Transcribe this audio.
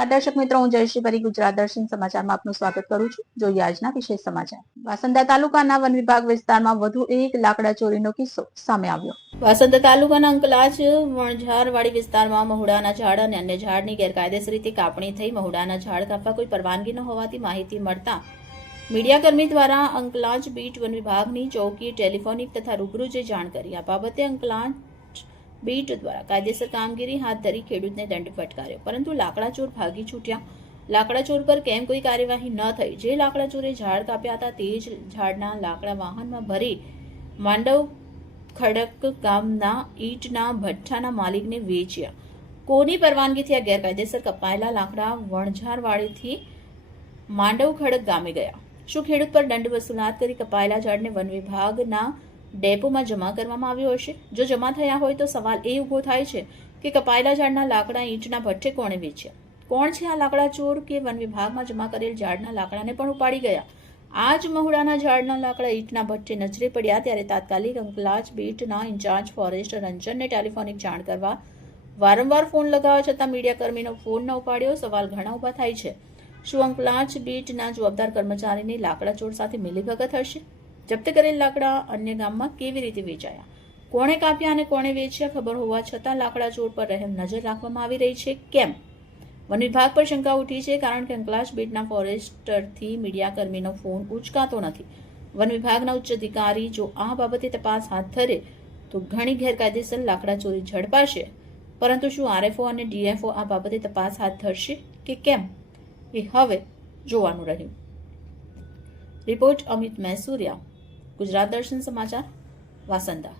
નમસ્કાર દર્શક મિત્રો, હું જયશ્રી પરી ગુજરાત દર્શન સમાચારમાં આપનું સ્વાગત કરું છું. જોઈએ આજના વિશેષ સમાચાર. વાસંદા તાલુકાના વન વિભાગ વિસ્તારમાં વધુ એક લાકડા ચોરીનો કિસ્સો સામે આવ્યો. વાસંદા તાલુકાના અંકલાજ વણઝારવાડી વિસ્તારમાં મહુડાના ઝાડ અને અન્ય ઝાડની ગેરકાયદેસર રીતે કાપણી થઈ. મહુડાના ઝાડ કાપવા કોઈ પરવાનગી ન હોવાથી માહિતી મળતા મીડિયાકર્મી દ્વારા અંકલાજ બીટ વન વિભાગની ચોકી ટેલિફોનિક તથા રૂબરૂ જે જાણ કરી. આ બાબતે અંકલાજ બીટ દ્વારા કાયદેસર કામગીરી હાથ ધરી ખેડૂતને દંડ ફટકાર્યો, પરંતુ લાકડા ચોર ભાગી છૂટ્યા. લાકડા ચોર પર કેમ કોઈ કાર્યવાહી ન થઈ? જે લાકડા ચોરે ઝાડ કાપ્યા હતા તે જ ઝાડના લાકડા વાહનમાં ભરી માંડવ ખડક ગામના ઈંટના ભઠ્ઠાના માલિકને વેચ્યા. કોની પરવાનગીથી આ ગેરકાયદેસર કપાયેલા લાકડા વણઝારવાડીથી માંડવ ખડક ગામે ગયા? શું ખેડૂત પર દંડ વસૂલાત કરી કપાયેલા ઝાડને વન વિભાગના ડેપોમાં જમા કરવામાં આવ્યો હશે? જો જમા થયા હોય તો સવાલ એ ઊભો થાય છે કે કપાયેલા ઝાડના લાકડા ઈંટના ભઠ્ઠે કોણે વેચ્યા? કોણ છે આ લાકડા ચોર કે વન વિભાગમાં જમા કરેલ ઝાડના લાકડાને પણ ઉપાડી ગયા? આ જ મહુડાના ઝાડના લાકડા ઈંટના ભઠ્ઠે નજરે પડ્યા ત્યારે તાત્કાલિક અંકલાજ બીટના ઇન્ચાર્જ ફોરેસ્ટ રંજનને ટેલિફોનિક જાણ કરવા વારંવાર ફોન લગાવવા છતાં મીડિયાકર્મીનો ફોન ન ઉપાડ્યો. સવાલ ઘણા ઊભા થાય છે. શું અંકલાજ બીટના જવાબદાર કર્મચારીની લાકડા ચોર સાથે મિલીભગત હશે? જપ્ત કરેલ લાકડા અન્ય ગામમાં કેવી રીતે વેચાયા? કોણે કાપ્યા અને કોણે વેચ્યા? ખબર હોવા છતાં લાકડા ચોર પર રહેમ નજર રાખવામાં આવી રહી છે કેમ? વન વિભાગ પર શંકા ઉઠી છે, કારણ કે અંકલાજ બીટના ફોરેસ્ટરથી મીડિયાકર્મીનો ફોન ઉચકાતો નથી. વન વિભાગના ઉચ્ચ અધિકારી જો આ બાબતે તપાસ હાથ ધરે તો ઘણી ગેરકાયદેસર લાકડા ચોરી ઝડપાશે, પરંતુ શું આરએફઓ અને ડીએફઓ આ બાબતે તપાસ હાથ ધરશે કે કેમ એ હવે જોવાનું રહ્યું. રિપોર્ટ અમિત મૈસુરિયા, ગુજરાત દર્શન સમાચાર, વાસંદા.